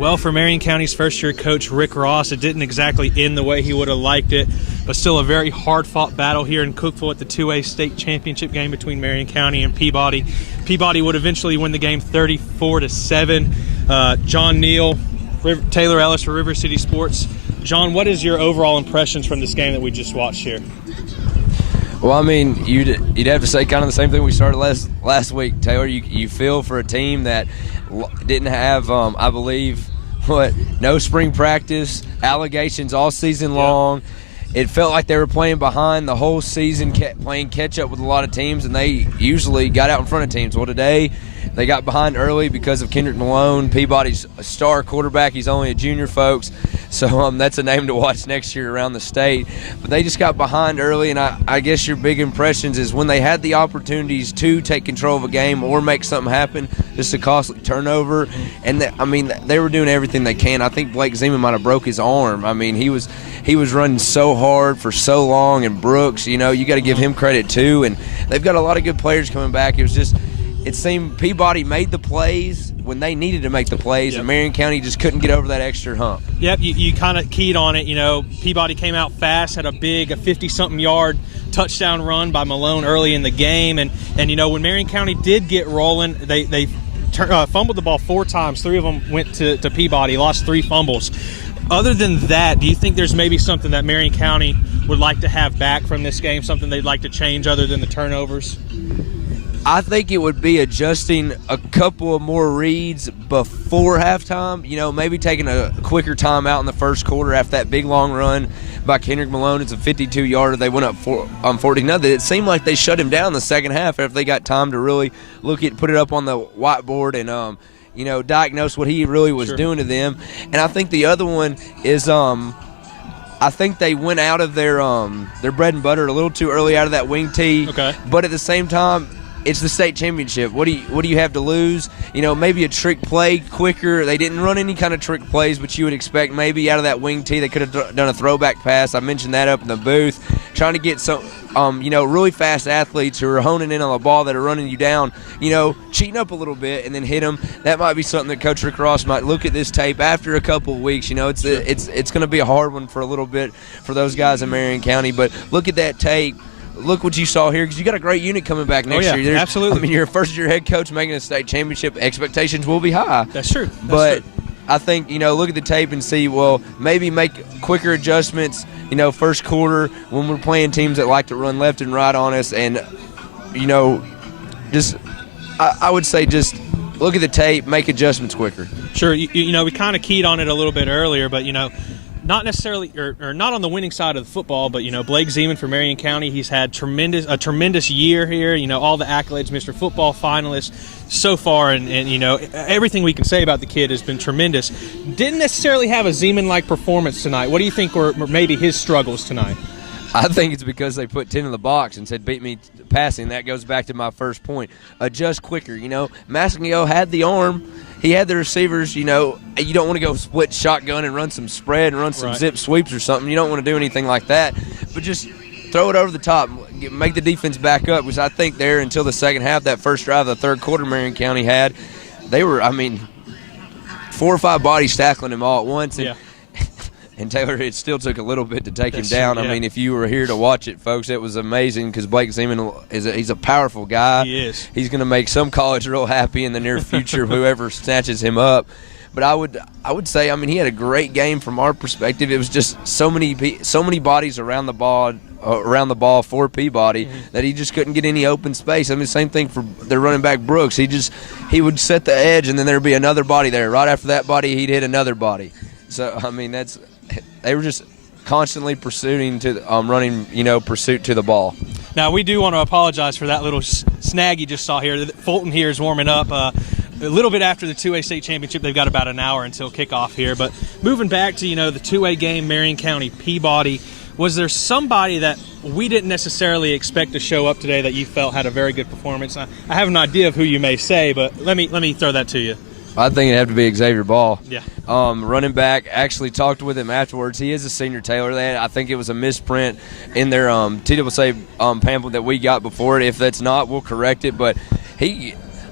Well, for Marion County's first-year coach, Rick Ross, it didn't exactly end the way he would have liked it, but still a very hard-fought battle here in Cookeville at the 2A state championship game between Marion County and Peabody. Peabody would eventually win the game 34-7. John Neal, Taylor Ellis for River City Sports. John, what is your overall impressions from this game that we just watched here? Well, I mean, you'd have to say kind of the same thing we started last week, Taylor. You feel for a team that didn't have, I believe, no spring practice, allegations all season long. It felt like they were playing behind the whole season, playing catch-up with a lot of teams, and they usually got out in front of teams. Well, today they got behind early because of Kendrick Malone, Peabody's a star quarterback. He's only a junior, folks, so that's a name to watch next year around the state. But they just got behind early, and I guess your big impressions is when they had the opportunities to take control of a game or make something happen, just a costly turnover. And, they were doing everything they can. I think Blake Zeman might have broke his arm. I mean, he was running so hard for so long, and Brooks, you got to give him credit too. And they've got a lot of good players coming back. It seemed Peabody made the plays when they needed to make the plays, and Marion County just couldn't get over that extra hump. Yep, you kind of keyed on it. Peabody came out fast, had a 50-something yard touchdown run by Malone early in the game, and when Marion County did get rolling, they fumbled the ball 4 times. 3 of them went to Peabody, lost 3 fumbles. Other than that, do you think there's maybe something that Marion County would like to have back from this game, something they'd like to change other than the turnovers? I think it would be adjusting a couple of more reads before halftime. Maybe taking a quicker time out in the first quarter after that big long run by Kendrick Malone. It's a 52-yarder. They went up 40-0. It seemed like they shut him down in the second half after they got time to really put it up on the whiteboard and diagnose what he really was doing to them. And I think the other one is I think they went out of their bread and butter a little too early out of that wing tee. Okay. But at the same time, it's the state championship. What do you have to lose? Maybe a trick play quicker. They didn't run any kind of trick plays, but you would expect maybe out of that wing tee they could have done a throwback pass. I mentioned that up in the booth, trying to get some really fast athletes who are honing in on the ball that are running you down, cheating up a little bit and then hit them. That might be something that Coach Rick Ross might look at this tape after a couple of weeks. It's going to be a hard one for a little bit for those guys in Marion County, but look at that tape. Look what you saw here, because you got a great unit coming back next year. Absolutely. You're a first-year head coach making a state championship. Expectations will be high. That's true. I think, look at the tape and see, maybe make quicker adjustments, first quarter when we're playing teams that like to run left and right on us. And, I would say just look at the tape, make adjustments quicker. Sure. We kind of keyed on it a little bit earlier, but, not necessarily, or not on the winning side of the football, but Blake Zeman for Marion County, he's had a tremendous year here. All the accolades, Mr. Football finalist so far, and everything we can say about the kid has been tremendous. Didn't necessarily have a Zeman-like performance tonight. What do you think were maybe his struggles tonight? I think it's because they put 10 in the box and said, beat me passing. That goes back to my first point. Adjust quicker. Mascanio had the arm. He had the receivers. You don't want to go split shotgun and run some spread and run some zip sweeps or something. You don't want to do anything like that. But just throw it over the top. Make the defense back up, because I think there until the second half, that first drive of the third quarter Marion County had, they were, 4 or 5 bodies tackling him all at once. And, And Taylor, it still took a little bit to take him down. Yeah. If you were here to watch it, folks, it was amazing, because Blake Zeman he's a powerful guy. He is. He's going to make some college real happy in the near future, whoever snatches him up. But I would say, he had a great game from our perspective. It was just so many bodies around the ball for Peabody that he just couldn't get any open space. Same thing for their running back Brooks. He would set the edge, and then there'd be another body there. Right after that body, he'd hit another body. So they were just constantly pursuit to the ball. Now, we do want to apologize for that little snag you just saw here. Fulton here is warming up a little bit after the 2A state championship. They've got about an hour until kickoff here. But moving back to, the 2A game, Marion County, Peabody, was there somebody that we didn't necessarily expect to show up today that you felt had a very good performance? I have an idea of who you may say, but let me throw that to you. I think it'd have to be Xavier Ball. Yeah. Running back, actually talked with him afterwards. He is a senior, Taylor. I think it was a misprint in their TWSA pamphlet that we got before it. If that's not, we'll correct it. But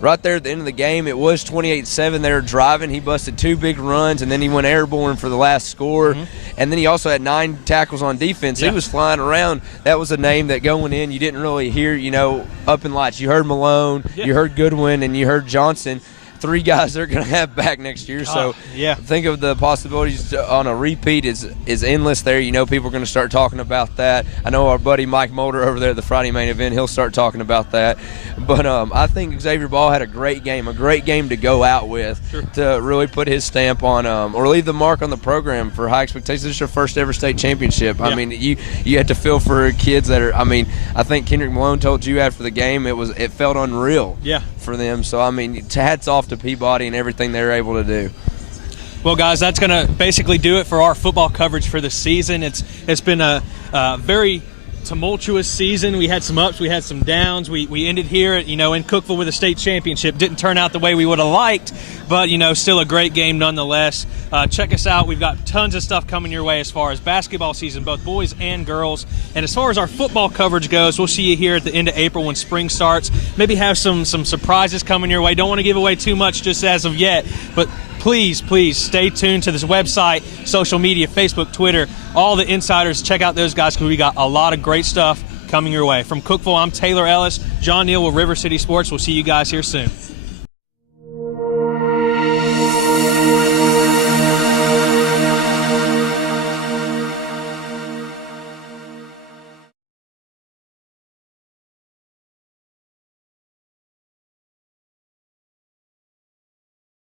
right there at the end of the game, it was 28-7. They were driving. He busted 2 big runs, and then he went airborne for the last score. And then he also had 9 tackles on defense. He was flying around. That was a name that going in you didn't really hear, up in lights. You heard Malone, you heard Goodwin, and you heard Johnson. 3 guys they're going to have back next year. So think of the possibilities on a repeat is endless there. People are going to start talking about that. I know our buddy Mike Mulder over there at the Friday main event, he'll start talking about that. But I think Xavier Ball had a great game to go out with to really put his stamp on or leave the mark on the program for high expectations. This is your first ever state championship. I mean, you had to feel for kids that are, I think Kendrick Malone told you after the game it felt unreal for them. So, hats off to Peabody and everything they were able to do. Well, guys, that's going to basically do it for our football coverage for the season. It's been a very tumultuous season. We had some ups, we had some downs. We ended here, in Cookeville with a state championship. Didn't turn out the way we would have liked, but, still a great game nonetheless. Check us out. We've got tons of stuff coming your way as far as basketball season, both boys and girls. And as far as our football coverage goes, we'll see you here at the end of April when spring starts. Maybe have some surprises coming your way. Don't want to give away too much just as of yet, but please stay tuned to this website, social media, Facebook, Twitter, all the insiders. Check out those guys because we got a lot of great stuff coming your way. From Cookeville, I'm Taylor Ellis. John Neal with River City Sports. We'll see you guys here soon.